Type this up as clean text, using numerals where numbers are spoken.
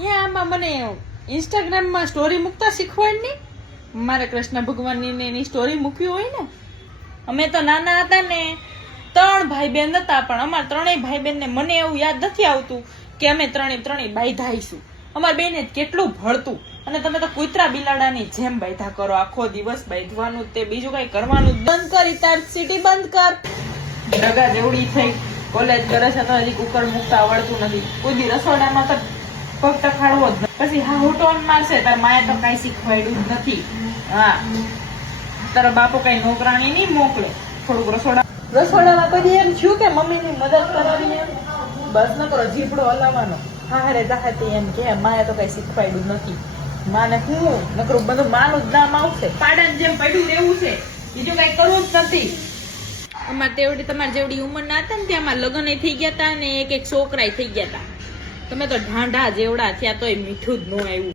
આમાં મને ઇન્સ્ટાગ્રામમાં સ્ટોરી મૂકતા શીખવાડ નહીં. મારે કૃષ્ણ ભગવાનની ને એની સ્ટોરી મૂકવી હોય ને. અમે તો નાના હતા ને 3 ભાઈ બહેન હતા, પણ અમારા 3 ભાઈ બહેન ને મને એવું યાદ નથી આવતું કે અમે 3 બાયધા આવીશું. અમારા બેને કેટલું ભળતું, અને તમે તો કૂતરા બિલાડાની જેમ બાયધા કરો, આખો દિવસ બાંધવાનું, તે બીજું કઈ કરવાનું બંધ કરી. તાર સિટી બંધ કર. ડગા જેવડી થઈ, કોલેજ કરે છે તો હજી કુકર મૂકતા આવડતું નથી. કોઈ દી રસોડામાં તો પગ ટખાડવો જ નથી. પછી હા હુટોન મારશે, તાર માએ તો કઈ શીખવાડ્યું જ નથી. હા, તારા બાપો કઈ નોકરાણી નહીં મોકલે. થોડુંક રસોડામાં કદી એમ થયું કે મમ્મીની મદદ કરવાની? એમ બસ ન કરો, જીભડો હલાવવાનો. હા રે જાહેતી એમ કે માએ તો કઈ શીખવાડ્યું નથી. માને હું નકરું બધું માનું જ નામ આવશે. પાડાને જેમ પડ્યું રહેવું છે, બીજું કઈ કરવું જ નથી. અમારે તેવડી તમારે જેવડી ઉંમર ના હતા ને ત્યાં લગ્ન થઈ ગયા હતા ને એક છોકરા થઈ ગયા હતા. તમે તો ઢાંઢા જેવડા થયા તોય મીઠું જ ન આવ્યું.